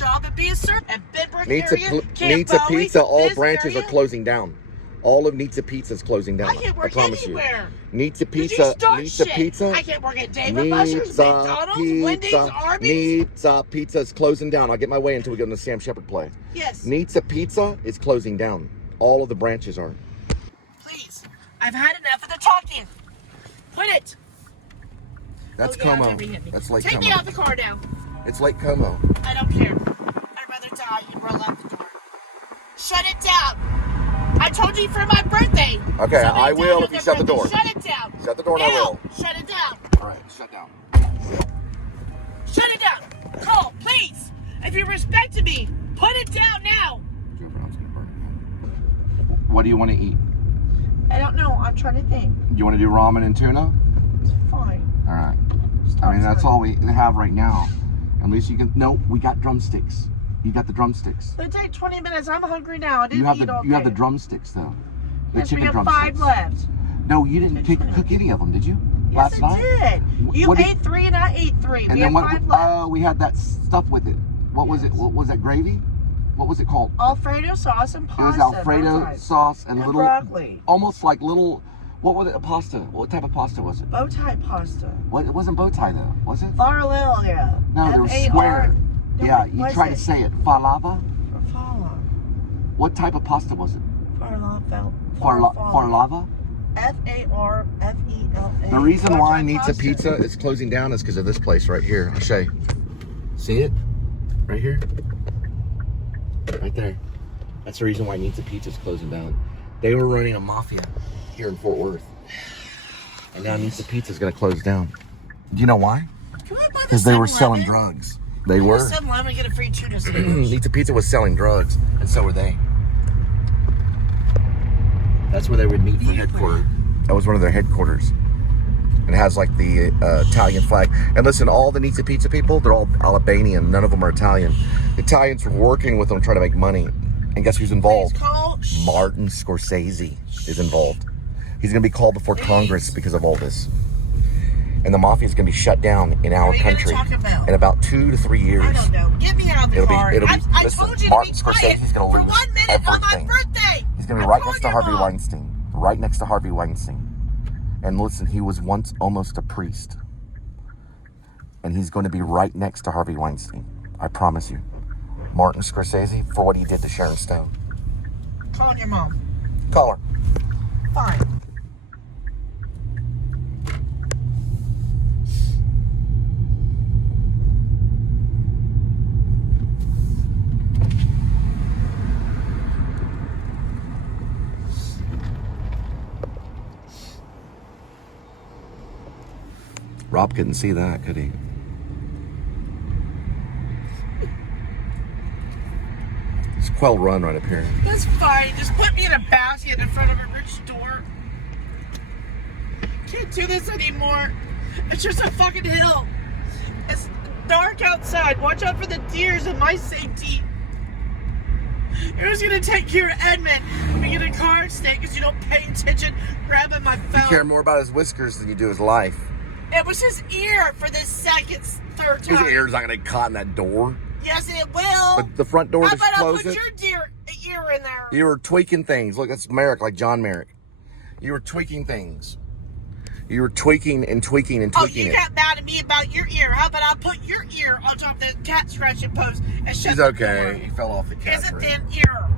job and be a servant. And Bedbrook Needs a Pizza, all branches are closing down. All of Needs a Pizza is closing down. I can't work anywhere. Needs a Pizza. Needs a Pizza. I can't work at David Buster's, McDonald's, Wendy's, Arby's. Needs a Pizza is closing down. I'll get my way until we go to the Sam Shepard play. Yes. Needs a Pizza is closing down. All of the branches are. Please, I've had enough of the talking. Put it. That's Como. That's Lake Como. Take me out the car now. It's Lake Como. I don't care. I'd rather die and roll out the door. Shut it down. I told you for my birthday. Okay, I will if you shut the door. Shut it down. Shut the door and I will. Shut it down. All right, shut down. Shut it down. Cole, please. If you're respecting me, put it down now. What do you want to eat? I don't know. I'm trying to think. You want to do ramen and tuna? It's fine. All right. I mean, that's all we have right now. At least you can. No, we got drumsticks. You got the drumsticks. It'll take 20 minutes. I'm hungry now. I didn't eat all day. You have the drumsticks though. The yes, chicken we have drumsticks. 5 left. No, you didn't cook any of them, did you? Yes, Last night? did. You ate 3 and I ate 3. And we then have 5 left. Oh, we had that stuff with it. What was it? What was that gravy? What was it called? Alfredo sauce and pasta. It was Alfredo sauce and little broccoli. Almost like little. What was it? Pasta. What type of pasta was it? Bow tie pasta. What? It wasn't bow tie though, was it? Farlalia. No, there was square. Yeah, you try to say it. Falava. Farfalla. What type of pasta was it? Farlava. Farlava. Farfela. The reason why Needs a Pizza is closing down is because of this place right here. I'll show you. See it? Right here? Right there. That's the reason why Needs a Pizza is closing down. They were running a mafia here in Fort Worth. And now Needs a Pizza is going to close down. Do you know why? Because they were selling drugs. They were. 7-Eleven get a free tuna sandwich. Needs a Pizza was selling drugs, and so were they. That's where they would meet for headquarters. That was one of their headquarters. And it has like the Italian flag. And listen, all the Needs a Pizza people, they're all Albanian. None of them are Italian. The Italians were working with them trying to make money. And guess who's involved? Martin Scorsese is involved. He's going to be called before Congress because of all this. And the mafia is going to be shut down in our country in about 2 to 3 years. I don't know. Get me out of the car. I listen, told you Martin to be quiet Scorsese's going to lose for 1 minute on my birthday. He's going to be right next to Harvey Weinstein. Right next to Harvey Weinstein. And listen, he was once almost a priest. And he's going to be right next to Harvey Weinstein. I promise you. Martin Scorsese for what he did to Sharon Stone. Call your mom. Call her. Fine. Rob couldn't see that, could he? It's Quell Run right up here. That's fine. Just put me in a basket in front of a rich door. Can't do this anymore. It's just a fucking hill. It's dark outside. Watch out for the deers and my safety. Who's gonna take care of Edmund when we get a car accident because you don't pay attention grabbing my phone? You care more about his whiskers than you do his life. It was his ear for the third time. His ear's not gonna get caught in that door. Yes, it will. But the front door just closed it. How about I put your ear in there? You were tweaking things. Look, that's Merrick, like John Merrick. You were tweaking things. You were tweaking and tweaking and tweaking it. Oh, you got mad at me about your ear. How about I put your ear on top of the cat scratching post and shut the door? He's okay. He fell off the cat tree. Isn't an ear?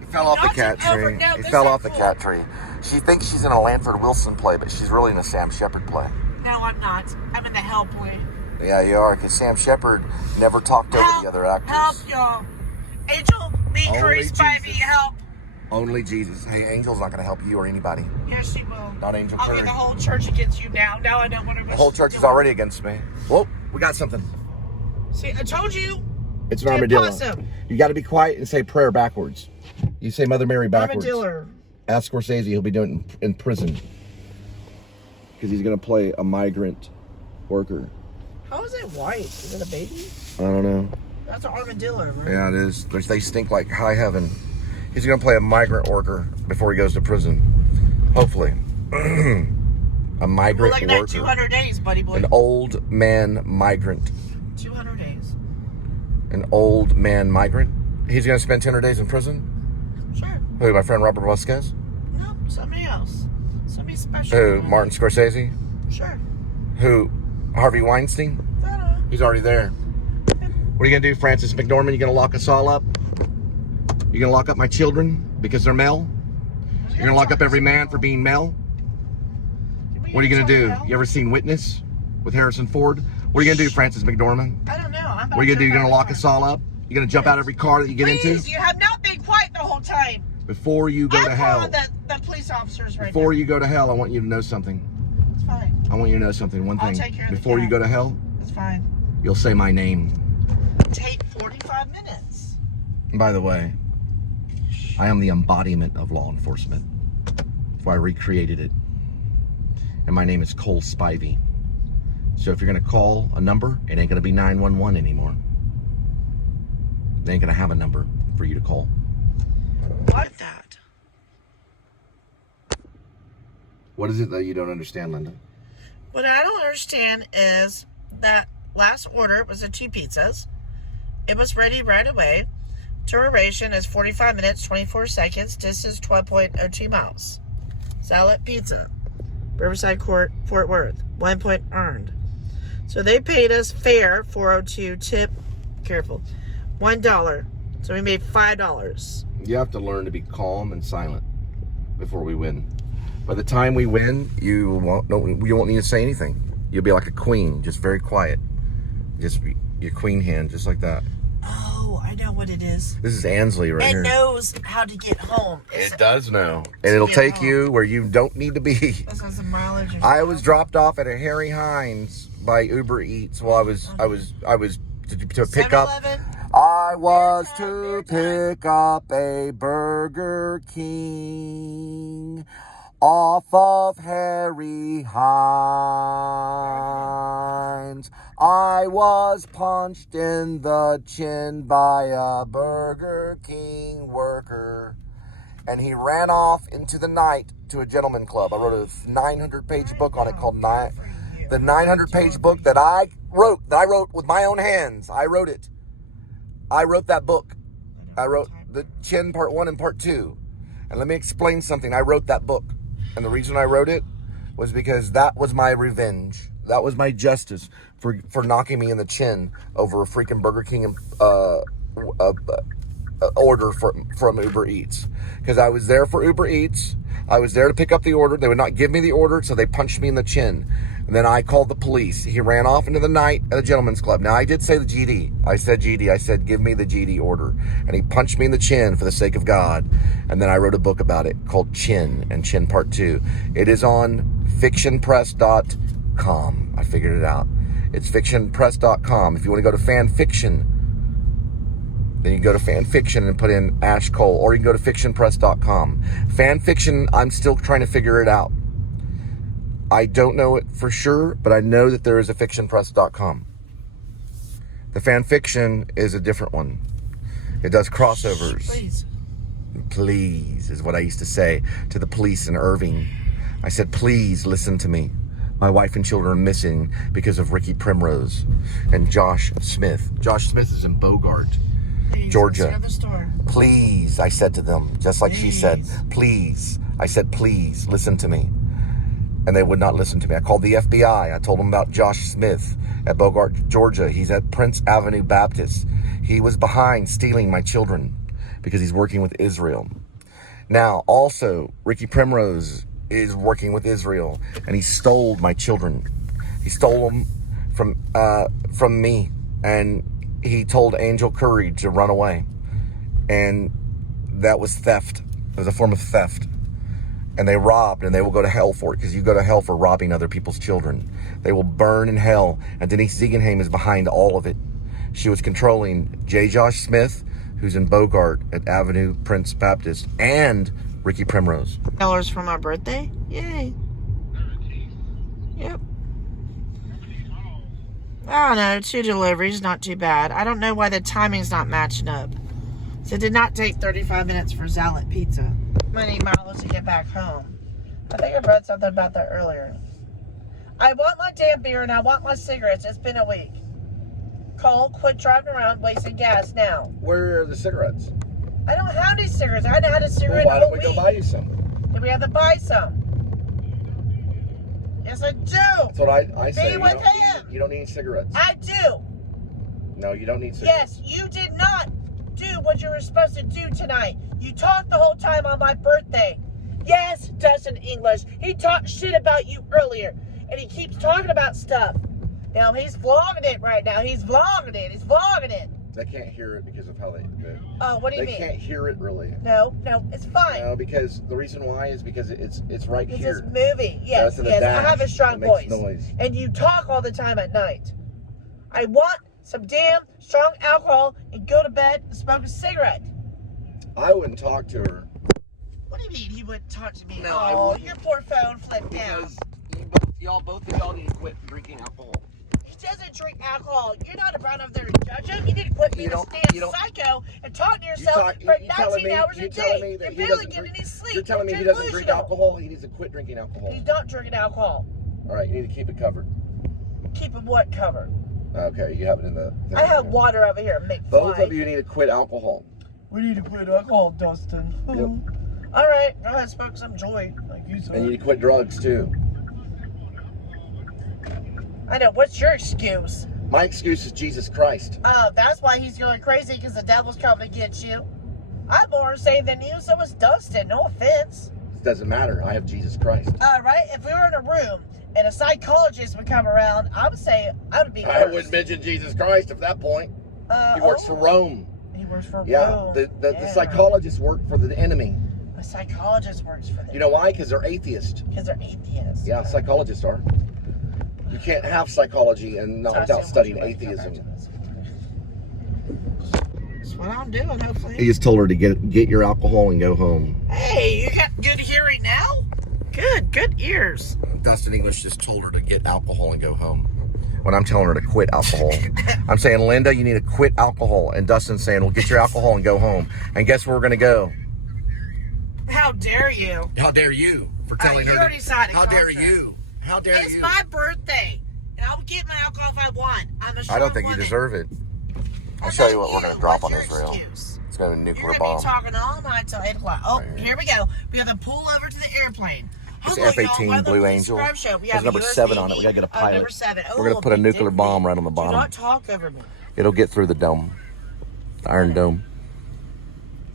He fell off the cat tree. He fell off the cat tree. She thinks she's in a Lanford Wilson play, but she's really in a Sam Shepard play. No, I'm not. I'm in the Hellboy. Yeah, you are, because Sam Shepard never talked over the other actors. Help, y'all. Angel, me, Cole Spivey, help. Only Jesus. Hey, Angel's not going to help you or anybody. Yes, she will. Not Angel I'll Curry. get the whole church against you now. Now I know what I'm The whole church is already against me. Whoa, we got something. See, I told you. It's an armadillo. You got to be quiet and say prayer backwards. You say Mother Mary backwards. Armadillo. Ask Scorsese. He'll be doing it in prison. Because he's going to play a migrant worker. How is it white? Is it a baby? I don't know. That's an armadillo, right? Yeah, it is. They stink like high heaven. He's going to play a migrant worker before he goes to prison. Hopefully. A migrant like worker. That 200 days, buddy boy. An old man migrant. 200 days. An old man migrant. He's going to spend 10 days in prison? Sure. Who, my friend Robert Vasquez? No, somebody else. Somebody special. Who, Martin Scorsese? Sure. Who, Harvey Weinstein? I don't know. He's already there. What are you going to do, Francis McDormand? You going to lock us all up? You going to lock up my children because they're male? You're going to lock up every man for being male? What are you going to do? You ever seen Witness with Harrison Ford? What are you going to do, Francis McDormand? I don't know. What are you going to do? You're going to lock us all up? You're going to jump out every car that you get into? Please, you have not been quiet the whole time. Before you go to hell. I'm calling the police officers right now. Before you go to hell, I want you to know something. It's fine. I want you to know something. One thing. I'll take care of the Before you cat. go to hell, It's fine. you'll say my name. Take 45 minutes. And by the way, I am the embodiment of law enforcement. That's why I recreated it. And my name is Cole Spivey. So if you're going to call a number, it ain't going to be 911 anymore. They ain't going to have a number for you to call. What that? What is it that you don't understand, Linda? What I don't understand is that last order was the 2 pizzas. It was ready right away. Duration is 45 minutes, 24 seconds. Distance 12.02 miles. Salad pizza. Riverside Court, Fort Worth. 1 point earned. So they paid us fair, 402 tip. Careful. $1. So we made $5. You have to learn to be calm and silent before we win. By the time we win, you won't need to say anything. You'll be like a queen, just very quiet. Just your queen hand, just like that. Oh, I know what it is. This is Ansley right here. It knows how to get home. It does know. And it'll take you where you don't need to be. This has some mileage. I was dropped off at a Harry Hines by Uber Eats while I was to pick up. 7-Eleven. I was to pick up a Burger King off of Harry Hines. I was punched in the chin by a Burger King worker, and he ran off into the night to a gentleman club. I wrote a 900-page book on it called the 900-page book that I wrote with my own hands. I wrote it. I wrote that book. I wrote the chin part 1 and part 2. And let me explain something. I wrote that book. And the reason I wrote it was because that was my revenge. That was my justice for knocking me in the chin over a freaking Burger King order from Uber Eats. Because I was there for Uber Eats. I was there to pick up the order. They would not give me the order, so they punched me in the chin. And then I called the police. He ran off into the night at a gentleman's club. Now, I did say the GD. I said GD. I said, give me the GD order. And he punched me in the chin for the sake of God. And then I wrote a book about it called Chin and Chin Part 2. It is on fictionpress.com. I figured it out. It's fictionpress.com. If you want to go to fan fiction, then you can go to fan fiction and put in Ash Cole, or you can go to fictionpress.com. Fan fiction, I'm still trying to figure it out. I don't know it for sure, but I know that there is a fictionpress.com. The fan fiction is a different one. It does crossovers. Please is what I used to say to the police in Irving. I said, please listen to me. My wife and children are missing because of Ricky Primrose and Josh Smith. Josh Smith is in Bogart, Georgia. Please, I said to them, just like she said, please. I said, please, listen to me. And they would not listen to me. I called the FBI. I told them about Josh Smith at Bogart, Georgia. He's at Prince Avenue Baptist. He was behind stealing my children because he's working with Israel. Now, also, Ricky Primrose is working with Israel, and he stole my children. He stole them from me, and he told Angel Curry to run away. And that was theft. It was a form of theft. And they robbed, and they will go to hell for it, because you go to hell for robbing other people's children. They will burn in hell, and Denise Ziegenheim is behind all of it. She was controlling J. Josh Smith, who's in Bogart at Avenue Prince Baptist, and Ricky Primrose. $10 for my birthday? Yay. Yep. I don't know, 2 deliveries, not too bad. I don't know why the timing's not matching up. So it did not take 35 minutes for Salad Pizza. How many miles to get back home? I think I read something about that earlier. I want my damn beer and I want my cigarettes. It's been a week. Cole, quit driving around wasting gas now. Where are the cigarettes? I don't have any cigarettes. I hadn't had a cigarette Well, why all don't we week. go buy you some? Then we have to buy some. Yes, I do. That's what I say. Be with him. You don't need cigarettes. I do. No, you don't need cigarettes. Yes, you did not do what you were supposed to do tonight. You talked the whole time on my birthday. Yes, Dustin English. He talked shit about you earlier. And he keeps talking about stuff. Now, he's vlogging it right now. He's vlogging it. He's vlogging it. They can't hear it because of how they Oh, what do you They mean? can't hear it really. No, it's fine. No, because the reason why is because it's right It's here. this movie. Yes, That's in the yes. dash. I have a strong It makes voice. noise. And you talk all the time at night. I want some damn strong alcohol and go to bed and smoke a cigarette. I wouldn't talk to her. What do you mean he wouldn't talk to me? No, I Oh, wouldn't. your poor phone flipped down. Because both of y'all need to quit drinking alcohol. He doesn't drink alcohol. You're not around over there to judge him. You need to quit being a damn psycho and talk to yourself for 19 hours a day. You're barely getting any sleep. You're telling me he doesn't drink alcohol? He needs to quit drinking alcohol. He's not drinking alcohol. All right, you need to keep it covered. Keep it what covered? Okay, you have it in the thing. I have water over here, McFly. Both of you need to quit alcohol. We need to quit alcohol, Dustin. Yep. All right, go ahead, smoke some joy, like you said. And you need to quit drugs too. I know. What's your excuse? My excuse is Jesus Christ. Oh, that's why he's going crazy, because the devil's coming to get you. I'm more saved than you, so is Dustin. No offense. It doesn't matter. I have Jesus Christ. All right, if we were in a room and a psychologist would come around, I would say I would be I cursed. wouldn't mention Jesus Christ at that point. He works for oh, Rome. He works for Yeah, Rome. the psychologists work for the enemy. A psychologist works for them. You know why? Because they're atheists. Because they're atheists. Yeah, psychologists are. You can't have psychology and not without studying atheism. That's what I'm doing, hopefully. He just told her to get your alcohol and go home. Hey, you got good hearing now? Good ears. Dustin English just told her to get alcohol and go home. When I'm telling her to quit alcohol, I'm saying, Linda, you need to quit alcohol. And Dustin's saying, well, get your alcohol and go home. And guess where we're going to go? How dare you? How dare you for telling you her? already signed a How dare contract. you? How dare you? It's my birthday. And I'll get my alcohol if I want. I'm a strong I don't think you woman. deserve it. I'll How show you about what we're going to drop on What's this your rail. excuse? It's going to be a nuclear You're going bomb. to be talking all night till 8 o'clock. Oh, Right here. here we go. We got to pull over to the airplane. It's Hold on, F-18 y'all. We're the Blue Police Angel. Drive Show. We There's have number US 7 on it. Navy. We got to get a pilot. Number 7. We're going to put a big nuclear dick bomb me. right on the Do bottom. not talk over me. It'll get through the dome. The Iron Dome.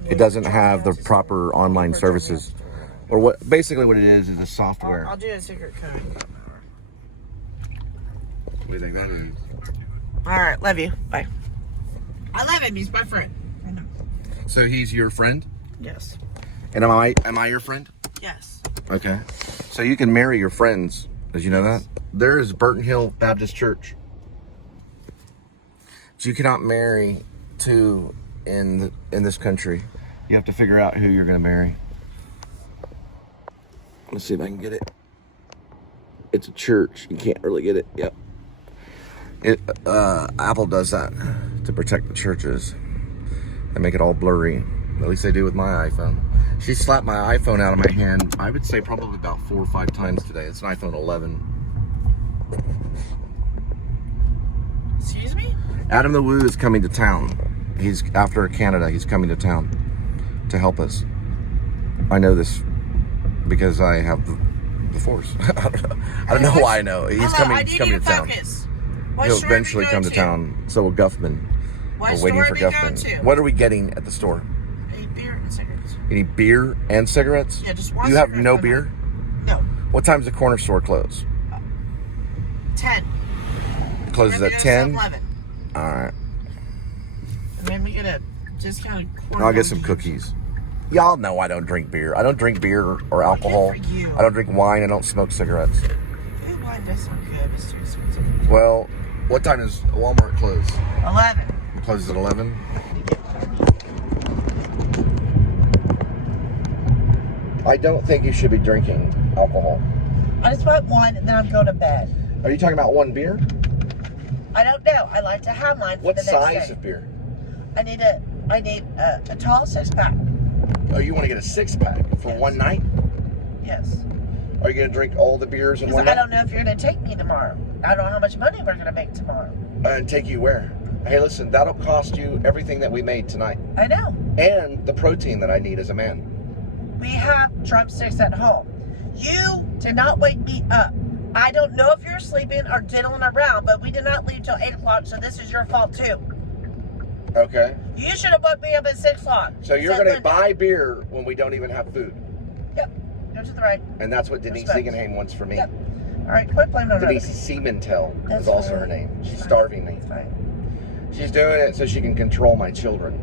It doesn't have the proper online services. Or what? Basically what it is a software. I'll do a secret code. What do you think that is? All right, love you. Bye. I love him. He's my friend. I know. So he's your friend? Yes. And am I your friend? Yes. Okay. So you can marry your friends. Did you know that? There is Burton Hill Baptist Church. So you cannot marry two in this country. You have to figure out who you're going to marry. Let's see if I can get it. It's a church. You can't really get it. Yep. Apple does that to protect the churches. They make it all blurry. At least they do with my iPhone. She slapped my iPhone out of my hand, I would say probably about 4 or 5 times today. It's an iPhone 11. Excuse me? Adam the Woo is coming to town. He's after Canada. He's coming to town to help us. I know this because I have the force. I don't know why I know. He's coming to town. He'll eventually come to town. So will Guffman. We're waiting for Guffman. What are we getting at the store? A beer and cigarettes. You need beer and cigarettes? Yeah, just one. You have cigarette no for beer? now. No. What time's the corner store close? 10. It closes at 10? 7-Eleven. Alright. And then we get a discounted corn. I'll get some cookies. Y'all know I don't drink beer. I don't drink beer or alcohol. Good for you. I don't drink wine. I don't smoke cigarettes. Good wine does sound good. It's too expensive. Well, what time does Walmart close? 11. It closes at 11? I don't think you should be drinking alcohol. I just want one and then I'm going to bed. Are you talking about one beer? I don't know. I like to have mine for What the next size day. of beer? I need a tall 6-pack. Oh, you want to get a 6-pack for one night? Yes. Are you going to drink all the beers in Because one I night? don't know if you're going to take me tomorrow. I don't know how much money we're going to make tomorrow. And take you where? Hey, listen, that'll cost you everything that we made tonight. I know. And the protein that I need as a man. We have drumsticks at home. You did not wake me up. I don't know if you're sleeping or diddling around, but we did not leave till 8 o'clock, so this is your fault too. Okay. You should have woke me up at 6 o'clock. So you're going to buy beer when we don't even have food. Yep. Go to the right. And that's what Denise Ziegenhain wants for me. Yep. All right, quit blaming on Denise Siementel is also her name. She's starving me. It's fine. She's doing it so she can control my children.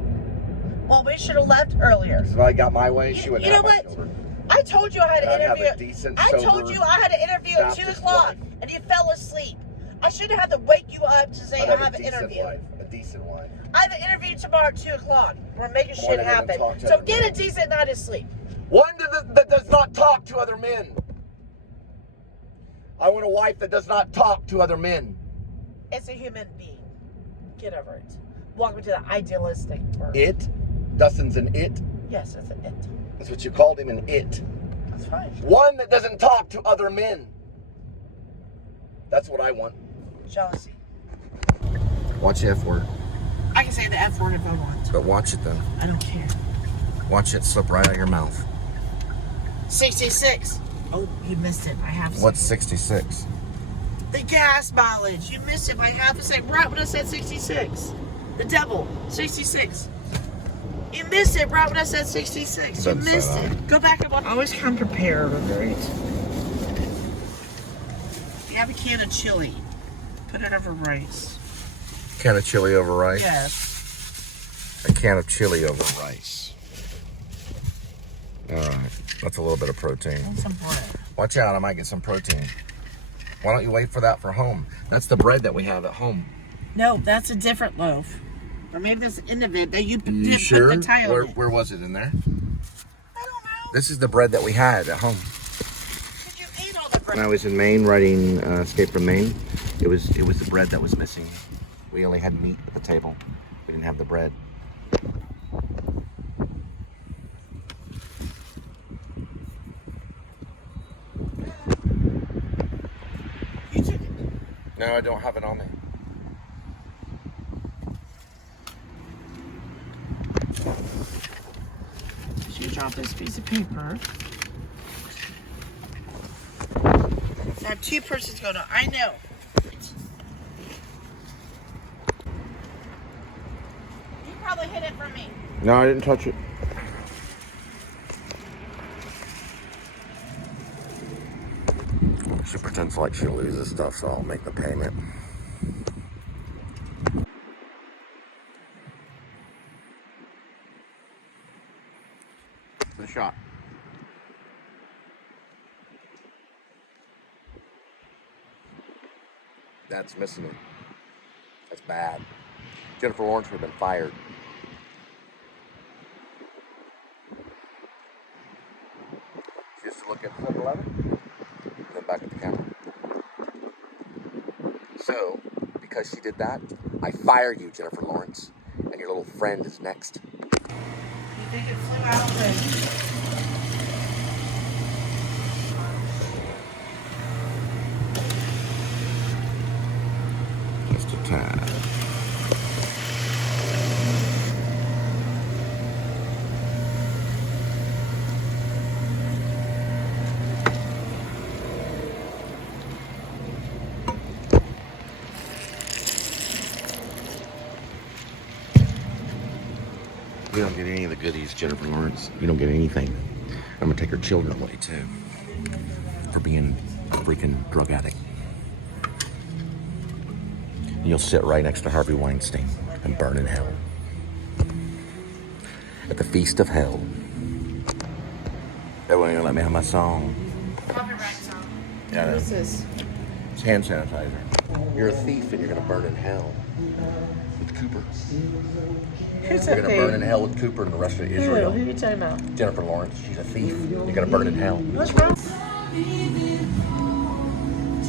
Well, we should have left earlier. If I got my way, she wouldn't have my children. I told you I had an interview. I told you I had an interview at 2 o'clock, and you fell asleep. I shouldn't have to wake you up to say I have an interview. A decent wife. I have an interview tomorrow at 2 o'clock. We're making shit happen. So get a decent night of sleep. One that does not talk to other men. I want a wife that does not talk to other men. It's a human being. Get over it. Welcome to the idealistic world. It? Dustin's an it? Yes, it's an it. That's what you called him, an it. That's fine. One that doesn't talk to other men. That's what I want. Jealousy. Watch the F word. I can say the F word if I want. But watch it then. I don't care. Watch it slip right out of your mouth. 66. Oh, you missed it. I have. What's 66? The gas mileage. You missed it by half a second. Right when I said 66. The devil. 66. You missed it right when I said 66. You missed it. Go back and watch. Always come prepared, right? You have a can of chili. Put it over rice. Can of chili over rice? Yes. A can of chili over rice. All right. That's a little bit of protein. And some bread. Watch out. I might get some protein. Why don't you wait for that for home? That's the bread that we have at home. No, that's a different loaf. Or maybe this end of it that you put sure? the tile in. Where was it in there? I don't know. This is the bread that we had at home. Did you eat all the bread? When I was in Maine writing Escape from Maine, it was the bread that was missing. We only had meat at the table. We didn't have the bread. You took it. No, I don't have it on me. So you drop this piece of paper. I have two persons going on. I know. You probably hid it from me. No, I didn't touch it. She pretends like she loses stuff, so I'll make the payment. The shot. That's missing it. That's bad. Jennifer Lawrence would have been fired. She used to look at 7-Eleven, then back at the camera. So, because she did that, I fire you, Jennifer Lawrence, and your little friend is next. You think it flew out of Just a tad. You don't get any of the goodies, Jennifer Lawrence. You don't get anything. I'm gonna take her children away too. For being a freaking drug addict. And you'll sit right next to Harvey Weinstein and burn in hell. At the feast of hell. They won't even let me have my song. copyright song. Yeah, What's this? it's hand sanitizer. You're a thief and you're gonna burn in hell with Cooper. Who's You're that gonna burn in hell with Cooper and the rest of Israel. Who are you talking about? Jennifer Lawrence, she's a thief. You're gonna burn in hell. What's wrong?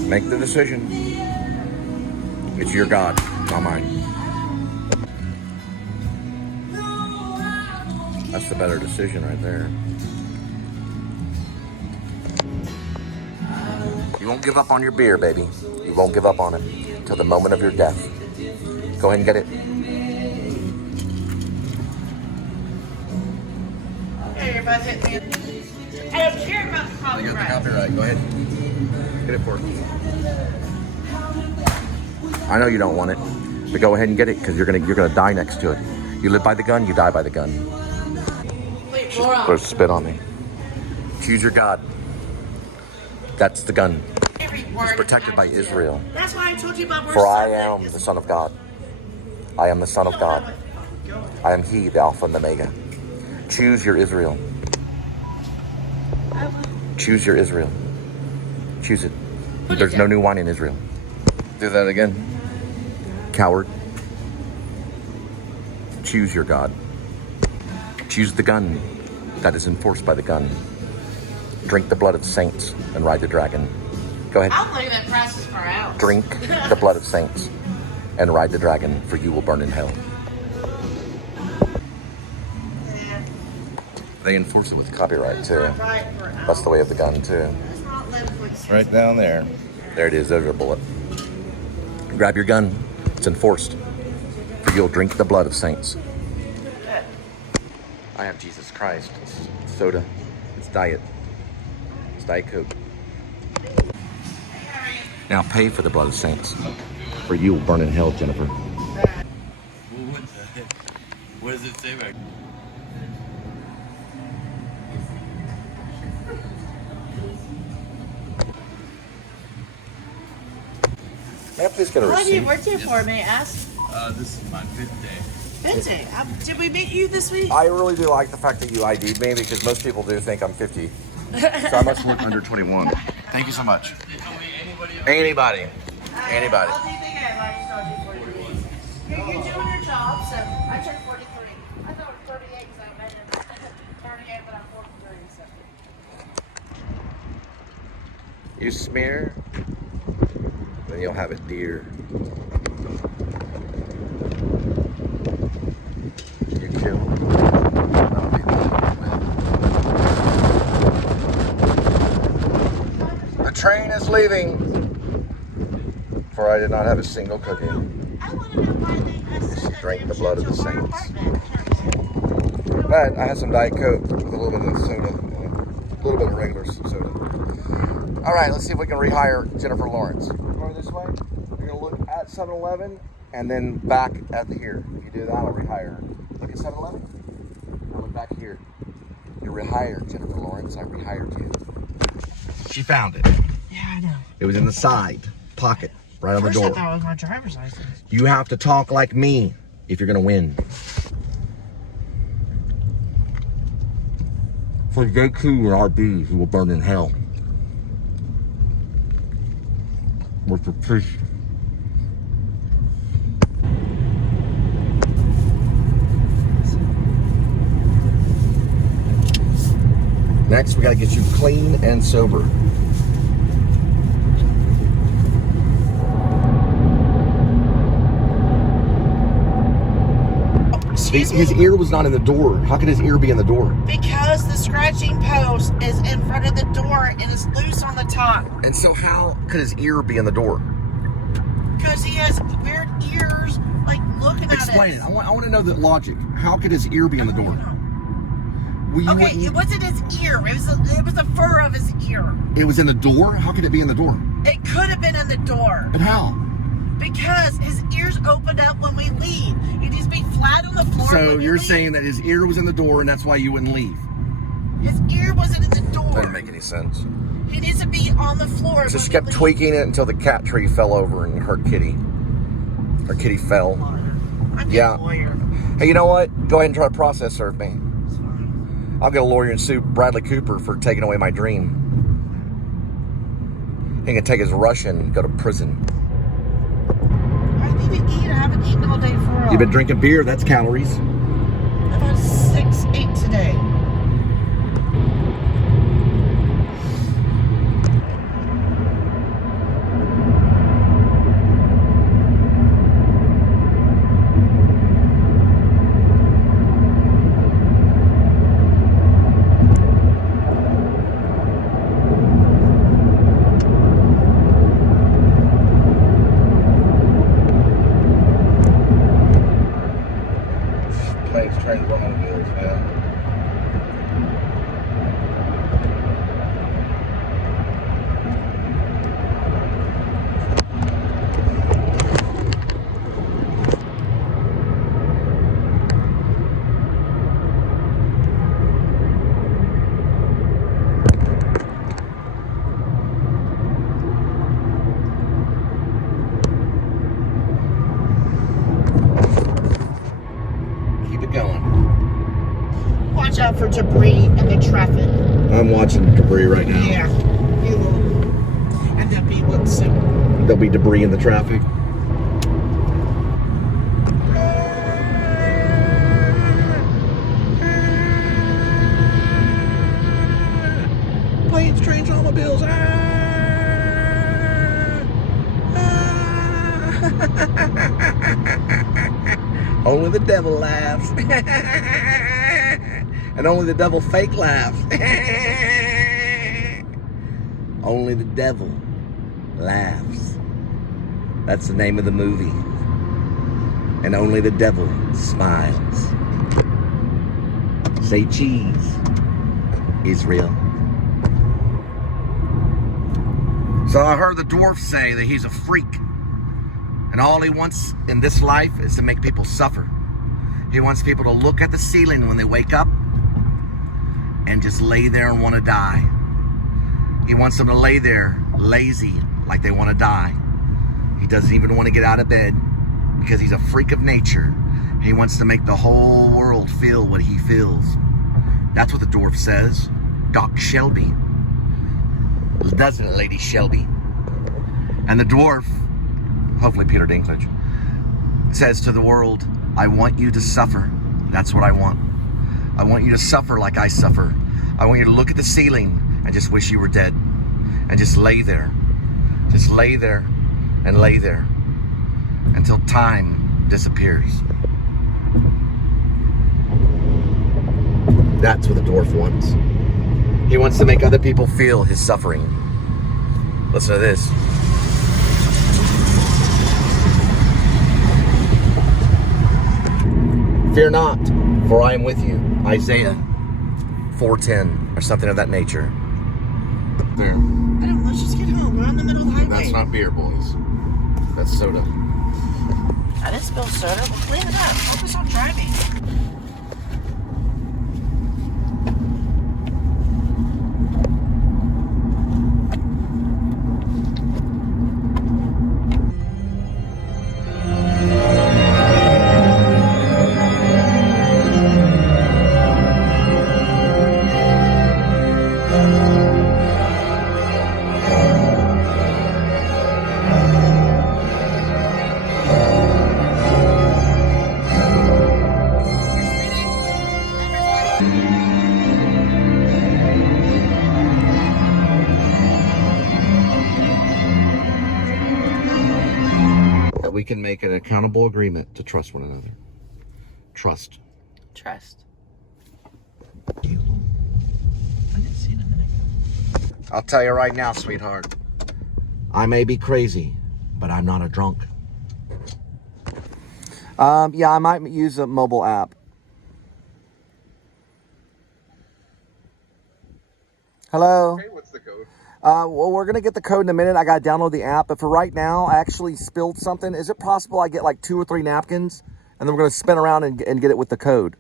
Make the decision. It's your God, not mine. That's the better decision right there. You won't give up on your beer, baby. You won't give up on it till the moment of your death. Go ahead and get it. Hey, you're about to hit me. I don't care about the copyright. Copyright. Go ahead. Get it for me. I know you don't want it, but go ahead and get it because you're gonna die next to it. You live by the gun, you die by the gun. Wait, There's spit on me. Choose your God. That's the gun. It's protected by Israel. That's why I told you about For I am the Son of God. I am the Son of God. I am He, the Alpha and the Omega. Choose your Israel. Choose your Israel. Choose it. There's no new wine in Israel. Do that again. Coward. Choose your God. Choose the gun that is enforced by the gun. Drink the blood of saints and ride the dragon. Go ahead. I'm looking at prices per ounce. Drink the blood of saints and ride the dragon, for you will burn in hell. Yeah. They enforce it with copyright too. Right per ounce. That's the way of the gun too. That's not 11.6. Right down there. There it is. There's your bullet. Grab your gun. It's enforced. For you'll drink the blood of saints. I have Jesus Christ. It's soda. It's diet. It's Diet Coke. Now pay for the blood of saints. For you will burn in hell, Jennifer. What the heck? What does it say back? May I please get a What have you receipt? worked here for, may I ask? This is my 5th day. Vincent, did we meet you this week? I really do like the fact that you ID'd me because most people do think I'm 50. So I must look under 21. Thank you so much. Anybody. Anybody. How do you think I started 43? You're doing your job, so I turned 43. I thought it was 38 because I made it 38, but I'm 43. So. You smear, then you'll have it dear. You kill. That'll be the train is leaving, for I did not have a single cookie. I want to know why they Just drink the blood of the saints. But I had some Diet Coke with a little bit of soda, a little bit of regular soda. All right, let's see if we can rehire Jennifer Lawrence. Going this way, you're gonna look at 7-Eleven and then back at here. If you do that, I'll rehire her. Look at 7-Eleven. Now look back here. You're rehired, Jennifer Lawrence. I rehired you. She found it. Yeah, I know. It was in the side pocket, right on the First I door. thought it was my driver's license. You have to talk like me if you're gonna win. For Goku and RB, who will burn in hell. With the fish. Next, we gotta get you clean and sober. Excuse me? His ear was not in the door. How could his ear be in the door? Because the scratching post is in front of the door and it's loose on the top. And so how could his ear be in the door? Because he has weird ears, like looking at us. Explain it. I want to know the logic. How could his ear be in the door? Well, you Okay, wouldn't- it wasn't his ear. It was the fur of his ear. It was in the door? How could it be in the door? It could have been in the door. But how? Because his ears opened up when we leave. He needs to be flat on the floor. So when we you're leave. saying that his ear was in the door and that's why you wouldn't leave? His ear wasn't in the door. Doesn't make any sense. He needs to be on the floor. So when she we kept leave. tweaking it until the cat tree fell over and hurt Kitty. Her kitty fell. I'm Yeah. a lawyer. Hey, you know what? Go ahead and try to process serve me. It's fine. I'll get a lawyer and sue Bradley Cooper for taking away my dream. He can take his Russian and go to prison. I need to eat. I haven't eaten all day for real. You've been drinking beer, that's calories. I've had 6-8 today. Planes, trains, automobiles, man. Keep it going. Watch out for debris and the traffic. I'm watching debris right now. Yeah. You will. And there'll be one soon. There'll be debris in the traffic. Planes, trains, automobiles. Only the devil laughs. And only the devil fake laughs. Only the devil laughs. That's the name of the movie. And only the devil smiles. Say cheese, Israel. So I heard the dwarf say that he's a freak. And all he wants in this life is to make people suffer. He wants people to look at the ceiling when they wake up and just lay there and want to die. He wants them to lay there lazy like they want to die. He doesn't even want to get out of bed because he's a freak of nature. He wants to make the whole world feel what he feels. That's what the dwarf says. Doc Shelby. Doesn't it, Lady Shelby? And the dwarf, hopefully Peter Dinklage, says to the world, I want you to suffer. That's what I want. I want you to suffer like I suffer. I want you to look at the ceiling and just wish you were dead. And just lay there. Just lay there and lay there until time disappears. That's what the dwarf wants. He wants to make other people feel his suffering. Listen to this. Fear not, for I am with you. Isaiah 4:10 or something of that nature. There. I don't know, let's just get home. We're on the middle of the highway. That's not beer, boys. That's soda. I didn't spill soda. We'll clean it up. Focus on driving. We can make an accountable agreement to trust one another. Trust. Trust. I didn't see it a minute ago. I'll tell you right now, sweetheart. I may be crazy, but I'm not a drunk. Yeah, I might use a mobile app. Hello? Okay, what's the code? Well, we're going to get the code in a minute. I got to download the app. But for right now, I actually spilled something. Is it possible I get like 2 or 3 napkins? And then we're going to spin around and get it with the code.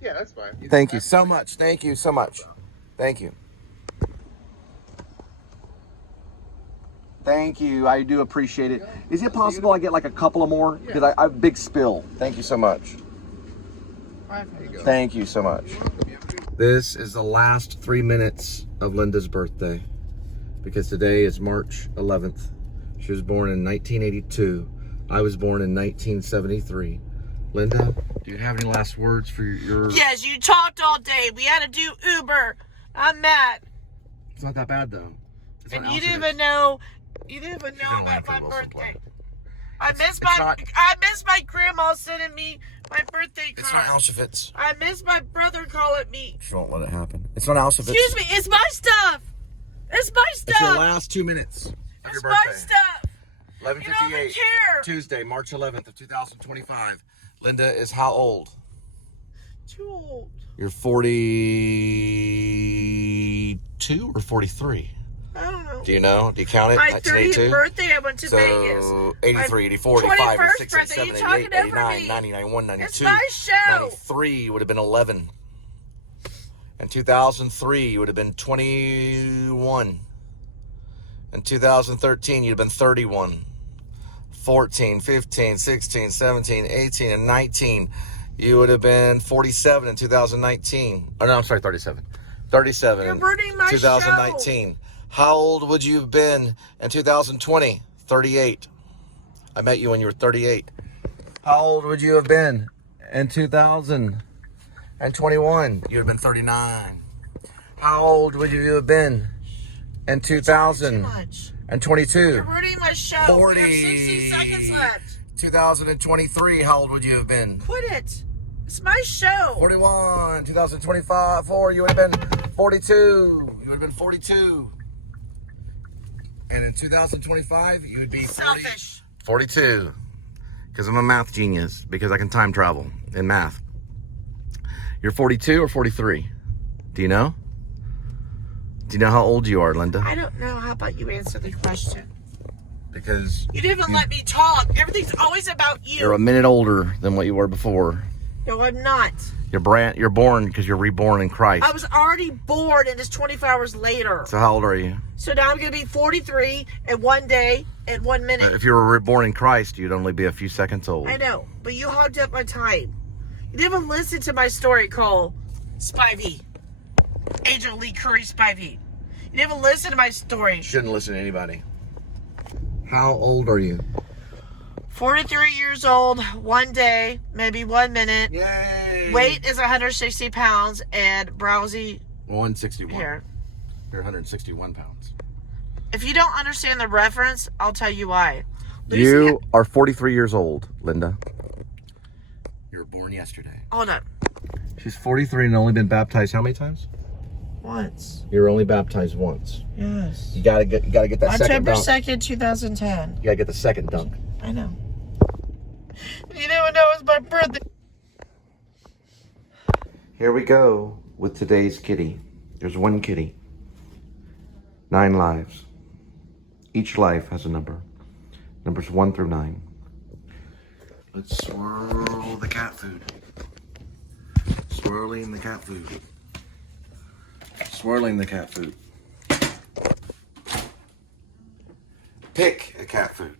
Yeah, that's fine. Thank you so much. Thank you so much. Thank you. Thank you. I do appreciate it. Is it possible I get like a couple of more? Because I have a big spill. Thank you so much. Thank you so much. This is the last 3 minutes of Linda's birthday. Because today is March 11th. She was born in 1982. I was born in 1973. Linda, do you have any last words for your... Yes, you talked all day. We had to do Uber. I'm mad. It's not that bad, though. And you didn't even know about my birthday. I miss my grandma sending me my birthday card. It's not Auschwitz. I miss my brother calling me. She won't let it happen. It's not Auschwitz. Excuse me, it's my stuff. It's my stuff. It's your last 2 minutes of your birthday. It's my stuff. 11:58. You don't even care. Tuesday, March 11th of 2025. Linda is how old? too old. You're 42 or 43? I don't know. Do you know? Do you count it? My 1982? 30th birthday, I went to So, Vegas. 83, 84, My 85, 21st 86, birthday, 87, you 88, talking over 89, me. 90, 91, 92. It's my show. 93, you would have been 11. In 2003, you would have been 21. In 2013, you'd have been 31. 14, 15, 16, 17, 18, and 19. You would have been 47 in 2019. Oh, no, I'm sorry, 37. 37 You're in ruining my 2019. show. How old would you have been in 2020? 38. I met you when you were 38. How old would you have been in 2021? You would have been 39. How old would you have been in Too 2022? You're ruining my show. 40. We have 60 seconds left. 2023, how old would you have been? Quit it. It's my show. 41. 2025, you would have been 42. You would have been 42. And in 2025, you would be 40, Selfish. 42. Because I'm a math genius. Because I can time travel in math. You're 42 or 43? Do you know? Do you know how old you are, Linda? I don't know. How about you answer the question? Because You didn't even let me talk. Everything's always about you. you're a minute older than what you were before. No, I'm not. You're born because you're reborn in Christ. I was already born and it's 24 hours later. So how old are you? So now I'm going to be 43 in 1 day and 1 minute. If you were reborn in Christ, you'd only be a few seconds old. I know, but you hogged up my time. You didn't even listen to my story, Cole Spivey. Agent Lee Curry Spivey. You didn't even listen to my story. Shouldn't listen to anybody. How old are you? 43 years old, 1 day, maybe 1 minute. Yay! Weight is 160 pounds and browsy 161. hair. You're 161 pounds. If you don't understand the reference, I'll tell you why. You are 43 years old, Linda. You were born yesterday. Hold on. She's 43 and only been baptized how many times? Once. You were only baptized once. Yes. You gotta get that second October dunk. 2nd, 2010. You gotta get the second dunk. I know. You didn't know it was my birthday. Here we go with today's kitty. There's one kitty. 9 lives. Each life has a number. Numbers 1 through 9. Let's swirl the cat food. Swirling the cat food. Swirling the cat food. Pick a cat food.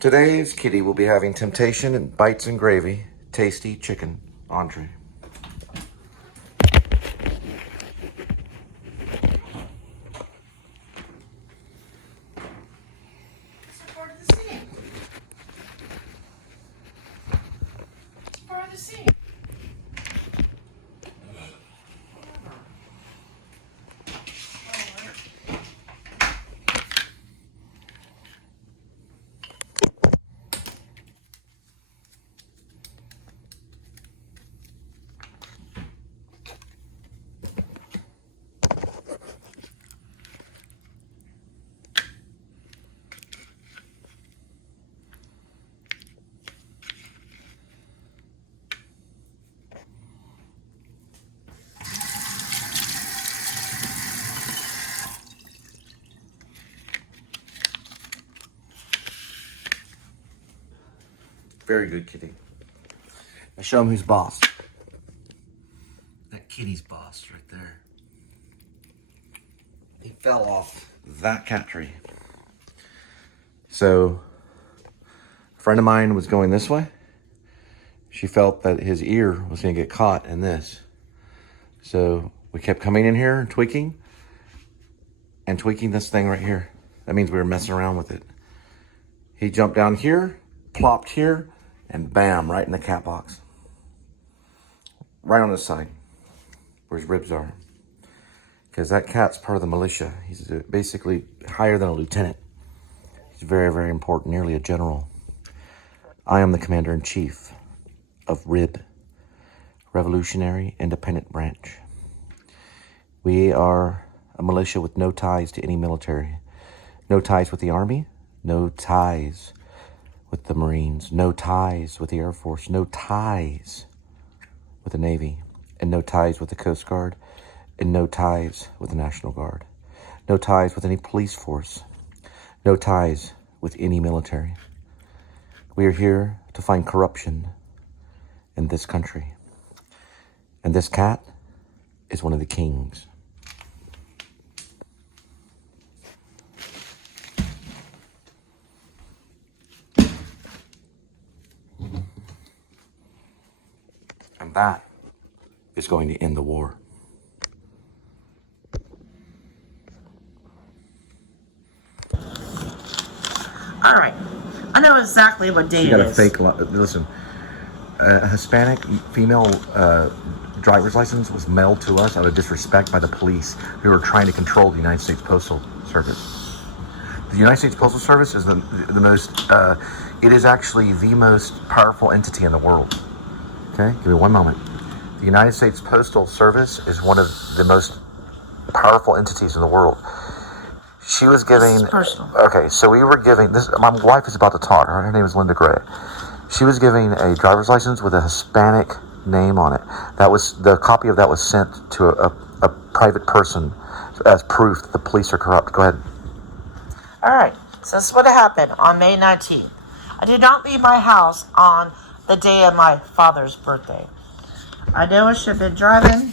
Today's kitty will be having Temptation and Bites and Gravy Tasty Chicken Entree. It's part of the scene. It's part of the scene. Very good kitty. Now show him who's boss. That kitty's boss right there. He fell off that cat tree. So, a friend of mine was going this way. She felt that his ear was going to get caught in this. So, we kept coming in here and tweaking this thing right here. That means we were messing around with it. He jumped down here, plopped here, and bam, right in the cat box. Right on his side, where his ribs are. Because that cat's part of the militia. He's basically higher than a lieutenant. He's very, very important, nearly a general. I am the commander-in-chief of RIB, Revolutionary Independent Branch. We are a militia with no ties to any military. No ties with the Army, no ties with the Marines, no ties with the Air Force, no ties with the Navy, and no ties with the Coast Guard, and no ties with the National Guard, no ties with any police force, no ties with any military. We are here to find corruption in this country. And this cat is one of the kings. And that is going to end the war. All right. I know exactly what day You it got a is. fake, listen, a Hispanic female driver's license was mailed to us out of disrespect by the police who were trying to control the United States Postal Service. The United States Postal Service is the most, it is actually the most powerful entity in the world. Okay, give me one moment. The United States Postal Service is one of the most powerful entities in the world. She was giving... This is personal. Okay, so we were giving... this. My wife is about to talk. Her name is Linda Gray. She was giving a driver's license with a Hispanic name on it. That was... the copy of that was sent to a private person as proof that the police are corrupt. Go ahead. All right. So this is what happened on May 19th. I did not leave my house on the day of my father's birthday. I know I should have been driving.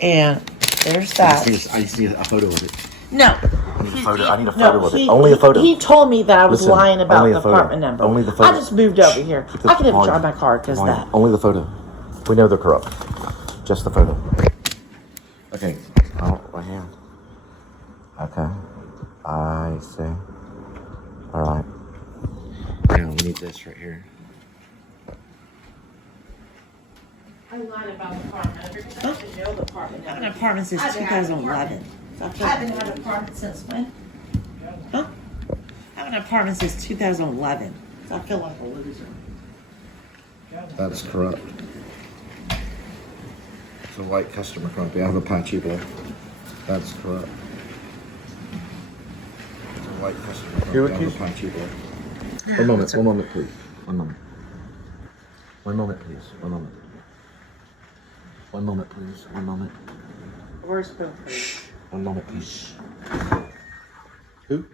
And there's that. I just need a photo of it. No. I need a photo of it. Only a photo. He told me that I was Listen, lying about only the a photo. apartment number. Only the photo. I just moved over here. I can even drive my car because of that. Only the photo. We know they're corrupt. Just the photo. Okay. Oh, right here. Okay. I see. All right. Now we need this right here. I lied about the apartment because I didn't know the apartment. I have an apartment since 2011. I haven't had an apartment since when? Huh? I have an apartment since 2011. So I feel like a loser. That's corrupt. It's a white customer copy. I have Apache Blue. That's corrupt. It's a white customer copy. I have Apache Blue. One moment, please. One moment. One moment, please. One moment. One moment, please. One moment. Where's Bill? One moment, please. Who?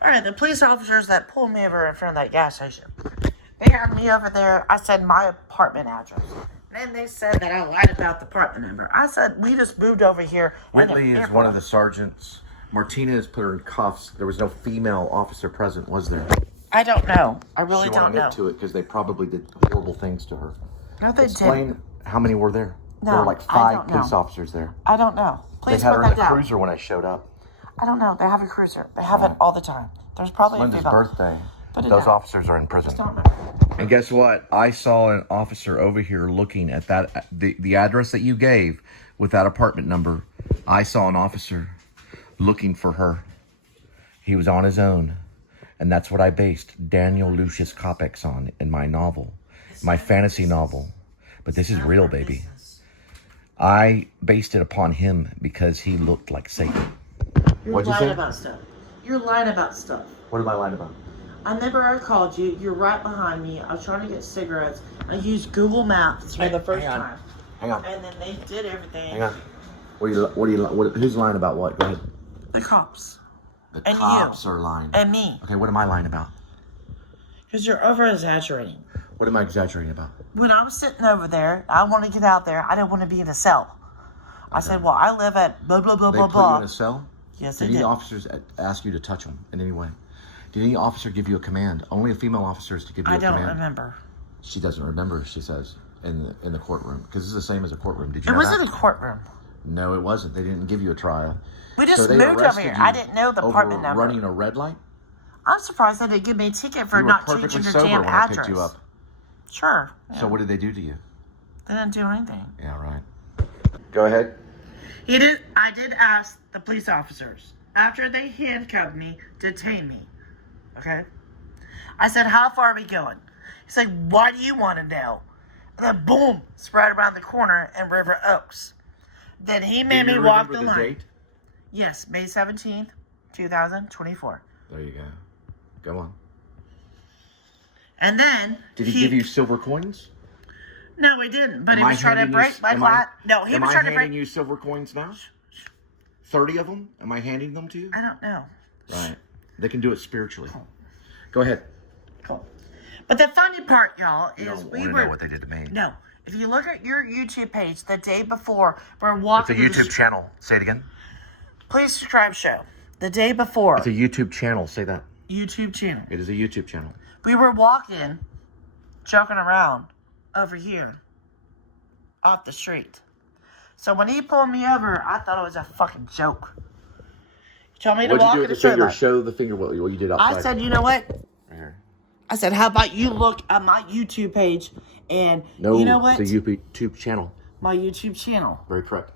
All right, the police officers that pulled me over in front of that gas station. They had me over there. I said my apartment address. And then they said that I lied about the apartment number. I said we just moved over here. Whitley is one of the sergeants. Martinez put her in cuffs. There was no female officer present, was there? I don't know. I really She don't won't know. admit to it because they probably did horrible things to her. No, they Explain didn't. how many were there. No, there were like I 5 don't know. police officers there. I don't know. Please They had put her in that the down. cruiser when I showed up. I don't know. They have a cruiser. They have it all the time. There's probably Linda's a female. birthday. Put it Those down. officers are in prison. I don't remember. And guess what? I saw an officer over here looking at that the address that you gave with that apartment number. I saw an officer looking for her. He was on his own. And that's what I based Daniel Lucius Kopex on in my novel, my fantasy novel. But this is real, baby. I based it upon him because he looked like Satan. You're What'd you lying say? about stuff. You're lying about stuff. What am I lying about? I remember I called you. You're right behind me. I was trying to get cigarettes. I used Google Maps for the first hang on. time. Hang on. And then they did everything. Hang on. Who's lying about what? Go ahead. The cops. The And cops you. are lying. And me. Okay, what am I lying about? Because you're over exaggerating. What am I exaggerating about? When I was sitting over there, I want to get out there. I didn't want to be in a cell. I said, well, I live at blah, blah, blah, They blah, put you blah. in a cell? Yes, Did they any did. officers ask you to touch them in any way? Did any officer give you a command? Only a female officer is to give you I a don't command. remember. She doesn't remember, she says, in the courtroom. Because it's the same as a courtroom. Did you It know wasn't that? a courtroom. No, it wasn't. They didn't give you a trial. We just So they moved over arrested here. you I didn't know the apartment over number. running a red light? I'm surprised they didn't give me a ticket for You were not perfectly changing your sober damn when I address. picked you up. Sure. Yeah. So what did they do to you? They didn't do anything. Yeah, right. Go ahead. I did ask the police officers after they handcuffed me, detained me. Okay. I said, "How far are we going?" He's like, "Why do you want to know?" And then boom, it's right around the corner in River Oaks. Then he made me walk the line. Date? Yes, May 17th, 2024. There you go. Go on. And then Did he give you silver coins? No, he didn't. But Am he I was trying to handing you- break my am I- glass. No, he Am was I trying to break. handing you silver coins now? 30 of them? Am I handing them to you? I don't know. Right. They can do it spiritually. Go ahead. Cool. But the funny part, y'all, You is don't we want to were. know what they did to me. No. If you look at your YouTube page the day before, we're walking. It's a YouTube channel. Say it again. Please subscribe show. The day before. It's a YouTube channel. Say that. YouTube channel. It is a YouTube channel. We were walking, joking around over here off the street. So when he pulled me over, I thought it was a fucking joke. He told me to What'd walk you do in with the the finger? street. Show the finger what you did outside. I said, you know what? Right here. I said, how about you look at my YouTube page and No, you know what? it's a YouTube channel. My YouTube channel. Very correct.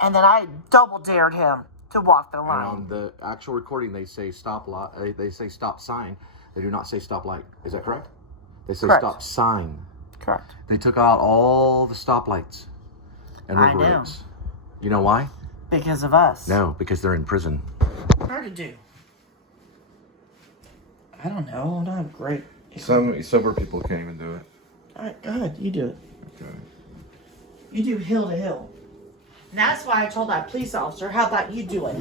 And then I double dared him to walk the And line. on the actual recording, they say stop light. They say stop sign. They do not say stop light. Is that correct? They say Correct. stop sign. Correct. They took out all the stoplights and I river know. roads. You know why? Because of us. No, because they're in prison. Hard to do. I don't know. I'm not great. Some sober people can't even do it. All right, go ahead. You do it. Okay. You do hill to hill. And that's why I told that police officer, how about you do it?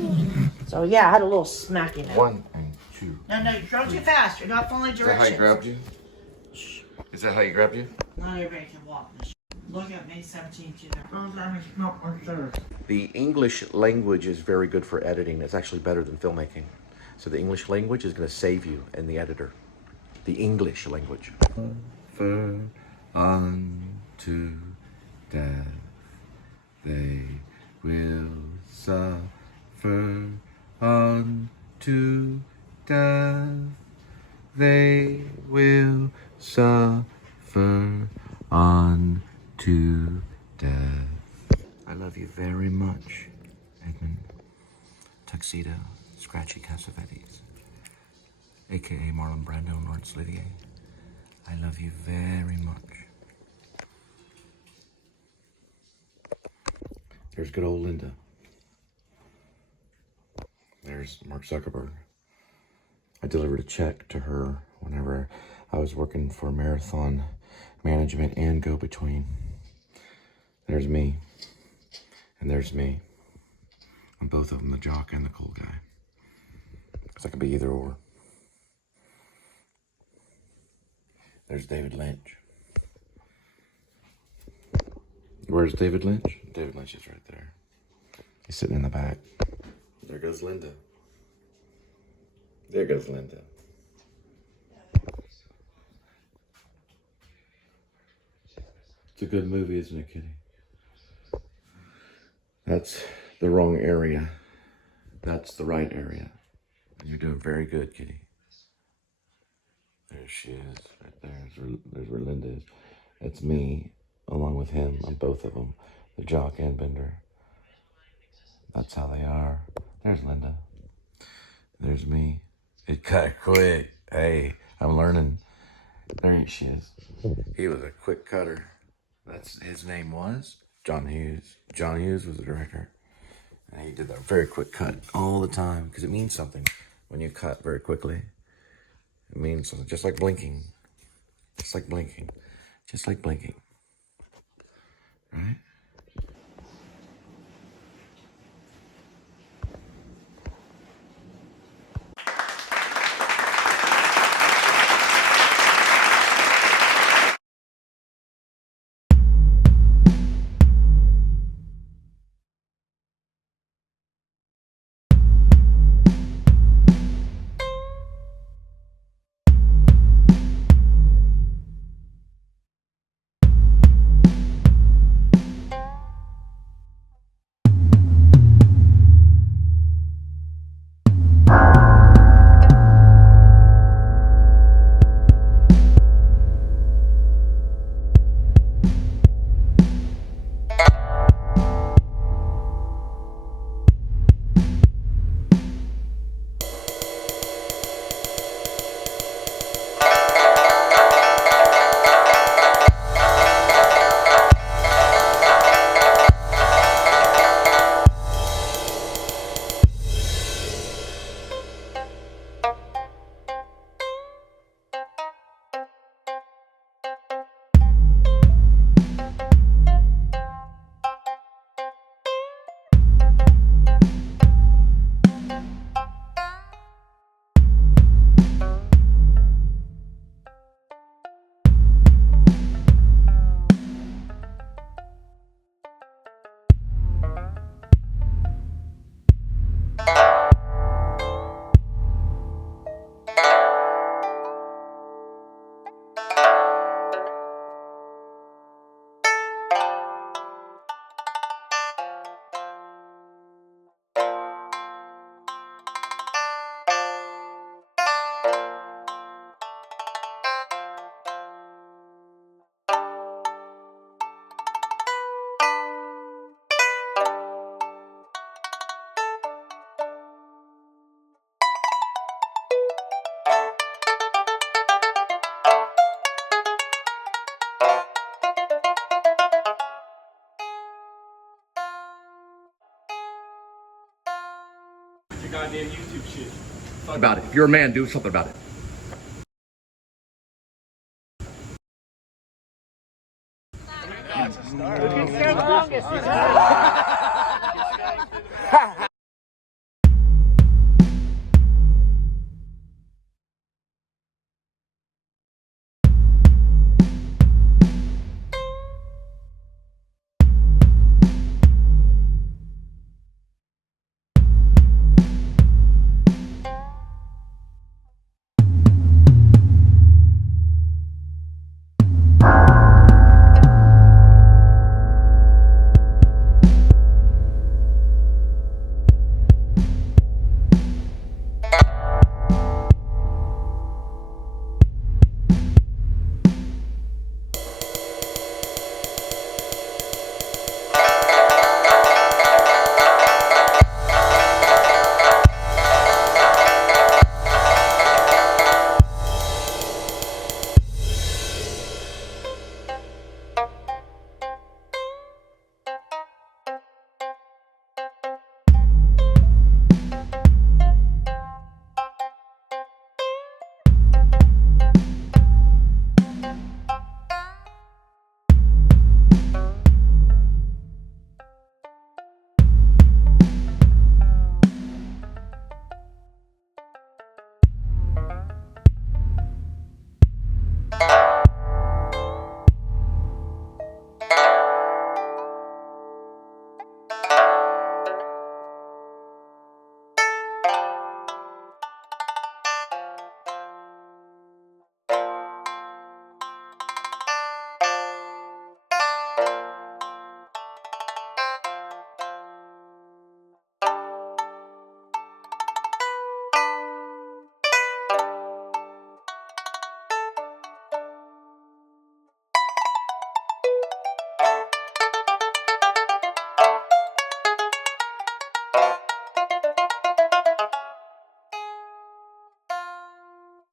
So, yeah, I had a little smacking. 1 and 2. No, you're going too fast. You're not following directions. you? Is that how you grabbed you? Not everybody can walk this. Look at May 17th. The English language is very good for editing. It's actually better than filmmaking. So the English language is going to save you in the editor. The English language. Unto death they will suffer. Unto death they will suffer. Unto death. I love you very much, Edmund. Tuxedo, Scratchy Cassavetes, aka Marlon Brando and Lawrence Olivier. I love you very much. There's good old Linda. There's Mark Zuckerberg. I delivered a check to her whenever I was working for Marathon Management and Go Between. There's me. And there's me. I'm both of them, the jock and the cool guy. Because I could be either or. There's David Lynch. Where's David Lynch? David Lynch is right there. He's sitting in the back. There goes Linda. There goes Linda. It's a good movie, isn't it, Kitty? That's the wrong area. That's the right area. You're doing very good, Kitty. There she is, right there. There's where Linda is. That's me, along with him. I'm both of them, the jock and Bender. That's how they are. There's Linda. There's me. It cut quick. Hey, I'm learning. There she is. He was a quick cutter. His name was John Hughes. John Hughes was the director. And he did that very quick cut all the time because it means something when you cut very quickly. It means something, just like blinking. Just like blinking. Just like blinking. Right? Your goddamn YouTube shit. About it. If you're a man, do something about it.